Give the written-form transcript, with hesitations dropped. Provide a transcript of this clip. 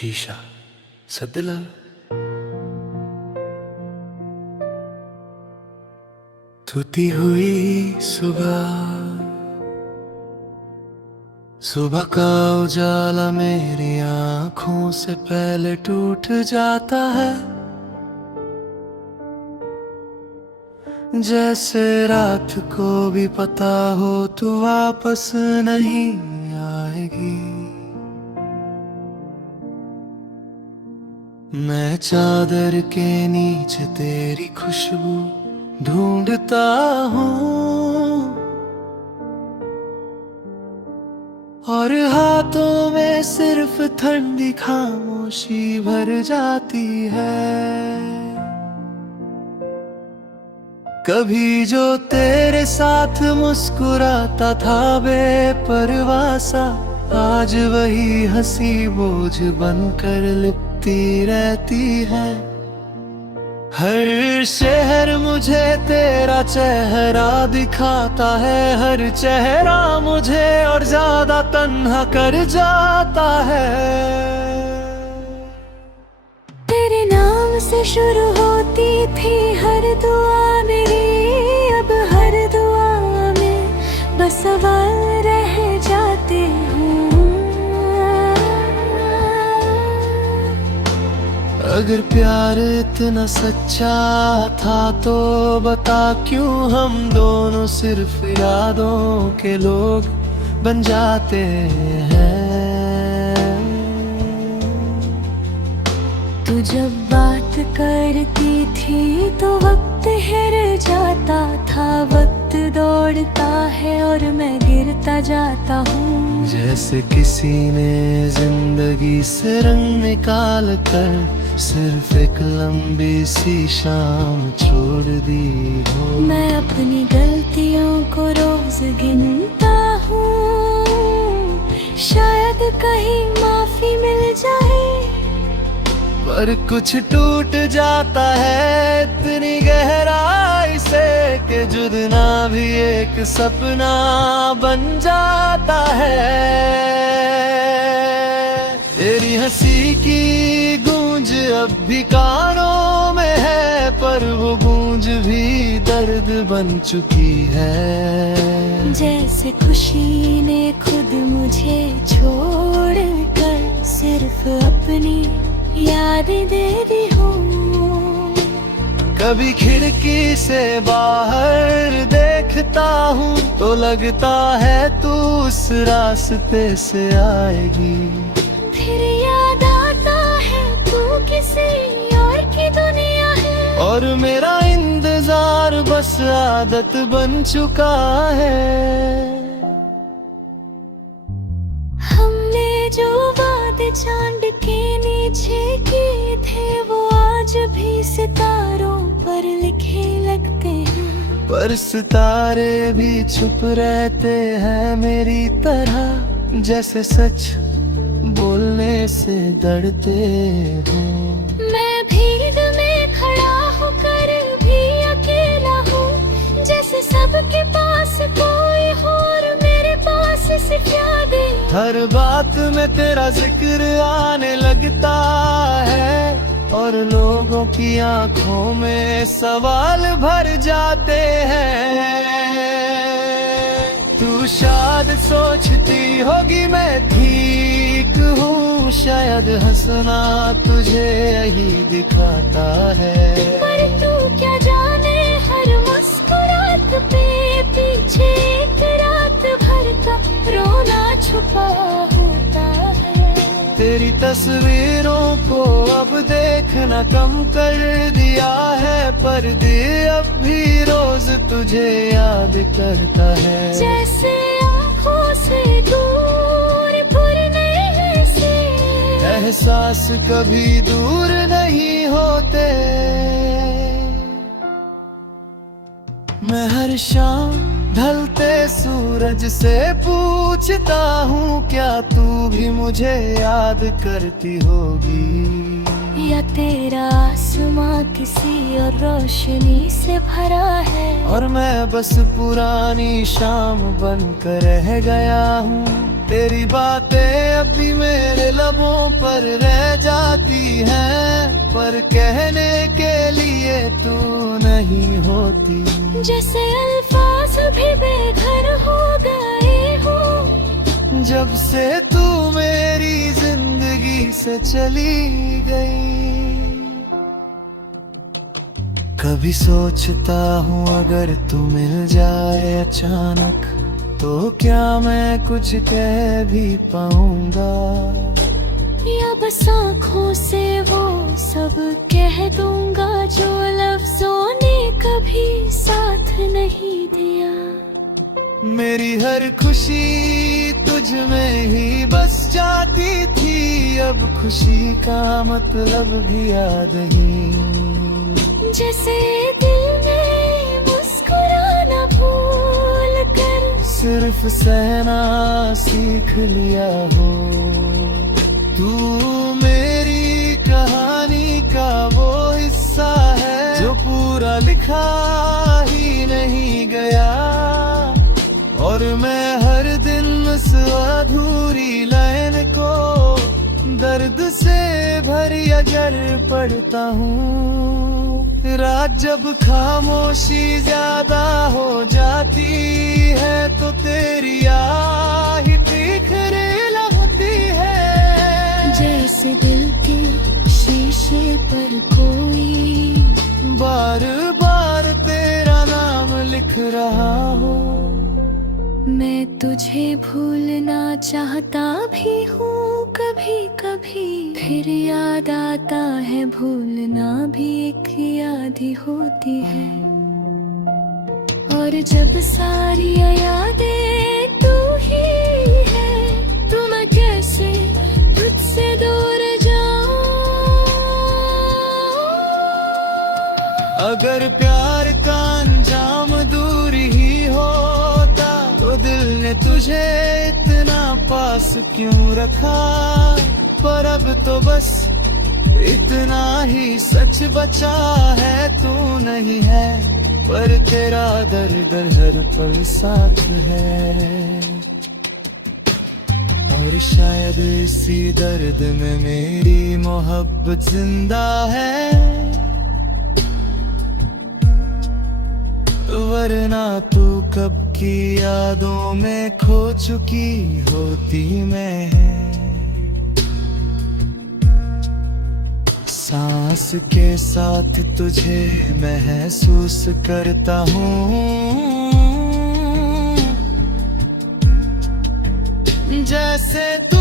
शीशा सदला टूटी हुई सुबह का उजाला मेरी आंखों से पहले टूट जाता है। जैसे रात को भी पता हो तू वापस नहीं आएगी। मैं चादर के नीचे तेरी खुशबू ढूंढता हूँ और हाथों में सिर्फ ठंडी खामोशी भर जाती है। कभी जो तेरे साथ मुस्कुराता था बेपरवाह सा, आज वही हंसी बोझ बनकर लिपटी रहती है। हर शहर मुझे तेरा चेहरा दिखाता है, हर चेहरा मुझे और ज्यादा तन्हा कर जाता है। तेरे नाम से शुरू होती थी हर दुआ मेरी, अब हर दुआ में बस सवाल रह जाते हूँ। अगर प्यार इतना सच्चा था तो बता क्यों हम दोनों सिर्फ यादों के लोग बन जाते हैं। तू जब बात करती थी तो वक्त हिर जाता था, वक्त दौड़ता है और मैं गिरता जाता हूँ। जैसे किसी ने जिंदगी से रंग निकाल कर सिर्फ एक लंबी सी शाम छोड़ दी हो। मैं अपनी गलतियों को रोज गिनता हूँ, शायद कहीं माफी मिल जाए। पर कुछ टूट जाता है इतनी गहराई से कि जुड़ना भी एक सपना बन जाता है। तेरी हंसी की गूंज अब भी कानों में है, पर वो गूंज भी दर्द बन चुकी है। जैसे खुशी ने खुद मुझे छोड़कर सिर्फ अपनी याद दे दी हो। कभी खिड़की से बाहर देखता हूँ तो लगता है तू उस रास्ते से आएगी। फिर याद आता है तू किसी और की दुनिया है, और मेरा इंतजार बस आदत बन चुका है। हमने जो वादे चांद के नीचे किए थे वो आज भी सितारों पर लिखे लगते हैं। पर सितारे भी छुप रहते हैं मेरी तरह, जैसे सच बोलने से डरते हैं। मैं भीड़ में खड़ा होकर भी अकेला हूँ, जैसे सबके पास कोई हो और मेरे पास सिर्फ यादें। हर बात में तेरा जिक्र आने लगता है और लोगों की आंखों में सवाल भर जाते हैं। तू शायद सोचती होगी मैं ठीक हूँ, शायद हंसना तुझे यही दिखाता है। पर तू क्या जाने हर मुस्कुराहट पे पीछे एक रात भर का रोना छुपा होता है। तेरी तस्वीरों को अब देखना कम कर दिया है, पर दिल अब भी रोज तुझे याद करता है। जैसे आँखों से दूर पुरने से एहसास कभी दूर नहीं होते। मैं हर शाम ढलते सूरज से पूछता हूँ क्या तू भी मुझे याद करती होगी। या तेरा आसमां किसी और रोशनी से भरा है, और मैं बस पुरानी शाम बनकर रह गया हूँ। तेरी बातें अभी मेरे लबों पर रह है, पर कहने के लिए तू नहीं होती। जैसे अल्फाज भी बेघर हो गए हो जब से तू मेरी जिंदगी से चली गई। कभी सोचता हूँ अगर तू मिल जाए अचानक, तो क्या मैं कुछ कह भी पाऊंगा, या बस आँखों से वो सब कह दूंगा जो लफ्जों ने कभी साथ नहीं दिया। मेरी हर खुशी तुझ में ही बस जाती थी, अब खुशी का मतलब भी याद नहीं। जैसे दिल में मुस्कुराना भूल कर सिर्फ सहना सीख लिया हो। तू मेरी कहानी का वो हिस्सा है जो पूरा लिखा ही नहीं गया, और मैं हर दिन उस अधूरी लाइन को दर्द से भरी अगर पढ़ता हूँ। रात जब खामोशी ज्यादा हो जाती है तो तेरी आह तीखरी लगती है। जैसे दिल के शीशे पर कोई बार बार तेरा नाम लिख रहा हो। मैं तुझे भूलना चाहता भी हूँ कभी कभी, फिर याद आता है भूलना भी एक याद ही होती है। और जब सारी यादें तू ही है तो मैं कैसे तुझसे दूर जाऊं। अगर प्यार का अंजाम दूर ही होता तो दिल ने तुझे इतना पास क्यों रखा, पर अब तो बस इतना ही सच बचा है। तू नहीं है पर तेरा दर्द हर पल साथ है, और शायद इसी दर्द में मेरी मोहब्बत जिंदा है। वरना तू कब की यादों में खो चुकी होती मैं। सांस के साथ तुझे महसूस करता हूँ, जैसे तू